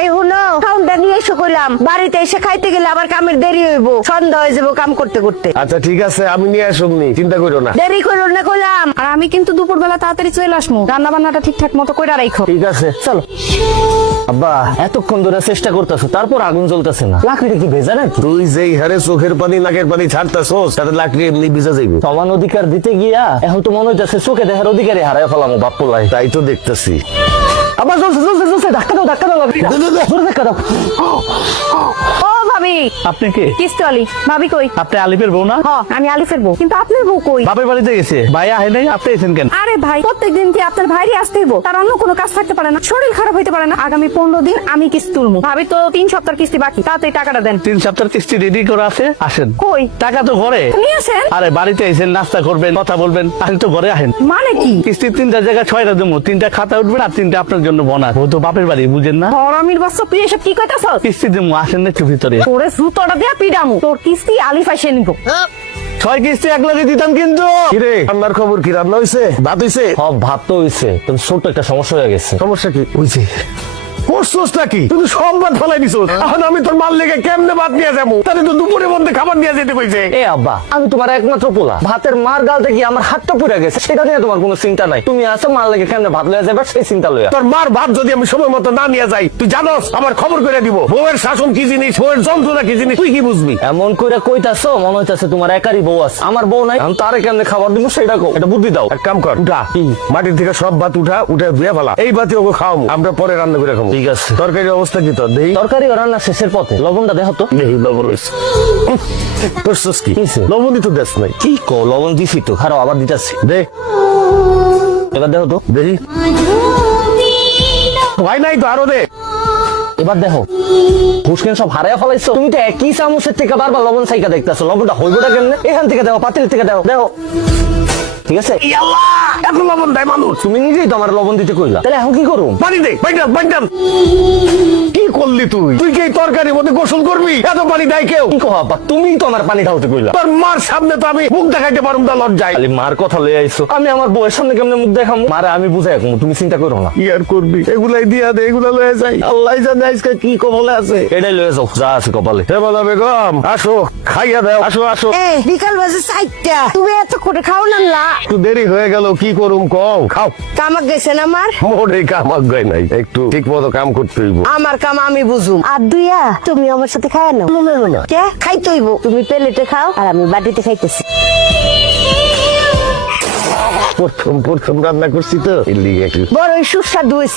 এই হুনো খাউনটা নিয়ে এসে কইলাম বাড়িতে এসে খাইতে গেলে আবার কামের দেরি হইব, সন্ধ্যা হয়ে যাবো কাম করতে করতে। আচ্ছা ঠিক আছে, আমি নিয়ে আসুমনি, চিন্তা করো না। দেরি করো না কইলাম। আর আমি কিন্তু দুপুরবেলা তাড়াতাড়ি চলে আসবো, রান্না বান্নাটা ঠিকঠাক মতো কইরা রাখো। ঠিক আছে চলো। আব্বা এতক্ষণ ধরে চেষ্টা করতেছো, তারপর আগুন জ্বলতেছে না। লাকড়িটা কি ভেজা নাকি? তুই যেই হারে চোখের পানি নাকের পানি ছাড়তাছস, তাতে লাকড়ি এমনি ভিজা যাইবে। সমান অধিকার দিতে গিয়া এখন তো মনে হইতেছে চোখে দেখার অধিকারই হারায় ফেলামো বাপ্পলাই। তাই তো দেখতেছি। আবার জ্বলছে জ্বলছে জ্বলছে, ধাক্কা দাও ধাক্কা দাও, জোরে ধাক্কা দাও। ও ভাবি, আপনি কে? কিস্তি আলি। ভাবি কই? আপনি আলিফের বউ না? হ, আমি আলিফের বউ, কিন্তু আপনার বউ কই? বাপের বাড়িতে গেছে। ভাই আহে নাই, আপনি এসেন কেন? আরে ভাই, প্রত্যেকদিন কি আপনার ভাইরই আসতে হইব? তার অন্য কোনো কাজ থাকতে পারে না? শরীর খারাপ হইতে পারে না? আগামী 15 দিন আমি কিস্তি তুলবো। ভাবি তো 3 সপ্তাহ কিস্তি বাকি, তাড়াতাড়ি টাকাটা দেন। 3 সপ্তাহের কিস্তি রেডি করা আছে, আসেন। কই? টাকা তো ঘরে। নিয়ে আসেন। আরে বাড়িতে এসেন, নাস্তা করবেন, কথা বলবেন, আসেন তো ঘরে আহেন। মানে কি? কিস্তির 3টা জায়গায় 6টা দেবো, 3টা খাতা উঠবেন আর 3টা আপনার জন্য বোনাস। ও তো বাপের বাড়ি, বুঝেন না? হরামির বাচ্চা, তুই এসব কি কইতাছস? কিস্তি দেবো, আসেন না একটু ভিতরে। তোরে জুতোটা দিয়া পিডামু, তোর কিস্তি আলিফ এসে নিব। 6 কিস্তি এক লাগে দিতাম কিন্তু। কিরে রান্নার খবর কি? রান্না হইছে? ভাত হইছে? সব ভাত তো হইছে, কিন্তু ছোট্ট একটা সমস্যা হয়ে গেছে। সমস্যা কি হইছে? করছস নাকি? তুই তো সব ভাত ফেলাই দিছস। এখন আমি তোর মাল লেগে কেমনে ভাত নিয়ে যাবো? তাহলে তো দুপুরের মধ্যে খাবার নিয়ে যেতে কইছে। এ আব্বা, আমি তোমার একমাত্র পোলা। ভাতের মার গাল থেকে আমার হাতটা পুড়ে গেছে, সেটা নিয়ে তোমার কোনো চিন্তা নাই। তুমি আসো, মার লেগে কেমনে ভাত লয়ে যাবে সেই চিন্তা লইয়া। তোর মার ভাত যদি আমি সময় মতো না নিয়ে যাই, তুই জানোস আমার খবর করে দিব। বউয়ের শাসন কি জিনিস, বউয়ের যন্ত্রণা কি জিনিস, তুই কি বুঝবি? এমন কইরা কইতাছো মনে হইতাছে তোমার একারই বউ আছে। আমার বউ নাই, আমি তারে কেমনে খাবার দিব সেটা কও। এটা বুদ্ধি দাও। এক কাম কর, উঠা মাটির থেকে সব ভাত উঠে ধুয়ে ফেলা। এই ভাতে ওকে খাওয়াবো, আমরা পরে রান্না করে খাবো। ঠিক আছে। তরকারির অবস্থা কি তোর? দেই তরকারি ও রান্না শেষের পথে, লবণটা দেখো তো। দেই লবণ রয়েছে। করছস কি? কিসে? লবণই তো দেশ নাই। কি কো, লবণ দিছি তো, খারাপ আবার দিতাছি। দে এবার দেখো তো। দেখি হয় নাই তো, আরো দে। এবার দেখো, হুসকেন সব হারাইয়া ফেলাইছো। তুমি তো একই চামচের থেকে বারবার লবণ সাইকা দেখতেছো। লবণটা হইবটা কেমনে? এখান থেকে দেখো, পাতিল থেকে দেখো, দেখো। ঠিক আছে? ইয়াল্লাহ, এত লবণ দেয় মানুষ? তুমি নিজেই তো আমার লবণ দিতে কইলা, তাহলে এখন কি করুম? পানি দে, বাইন্ডাল বাইন্ডাল। কি করলি তুই? তুই কি এই তরকারির মধ্যে গোসল করবি? এত পানি দেয় কেউ? কি কো আব্বা, তুমিই তো আমার পানি ঢালতে কইলা। তোর মার সামনে তো আমি মুখ দেখাইতে পারুম না, লজ্জায়। খালি মার কথা লয়ে আইছো। আমি আমার বউয়ের সামনে কেমনে মুখ দেখামু? মারে আমি বুঝাই রাখবো, তুমি চিন্তা করো না। কি আর করবি? এগুলাই দিয়া দে, এগুলা লয়ে যাই। আল্লাহ জানে আজকে কি কবলে আছে। এটাই লয়ে যাও, যা আছে কপালে। হে বলা বেগম, আসো খাইয়া দাও, আসো আসো। এ বিকাল বাজে 4টা, তুমি এত করে খাও না? একটু দেরি হয়ে গেল, কি করুম কও? খাও। কামাক গেছেন আমার? মোরে কামাক গায় নাই, একটু ঠিক মতো কাম করতে হইব। আমার কাম আমি বুঝুম। আর দুইয়া তুমি আমার সাথে খায় না? কে খাইতে হইব? তুমি প্লেটে খাও আর আমি বাটিতে খাইতেছি। প্রথম রান্না করছি তো, এর লিগে একটু বড় সুস্বাদু হয়েছে।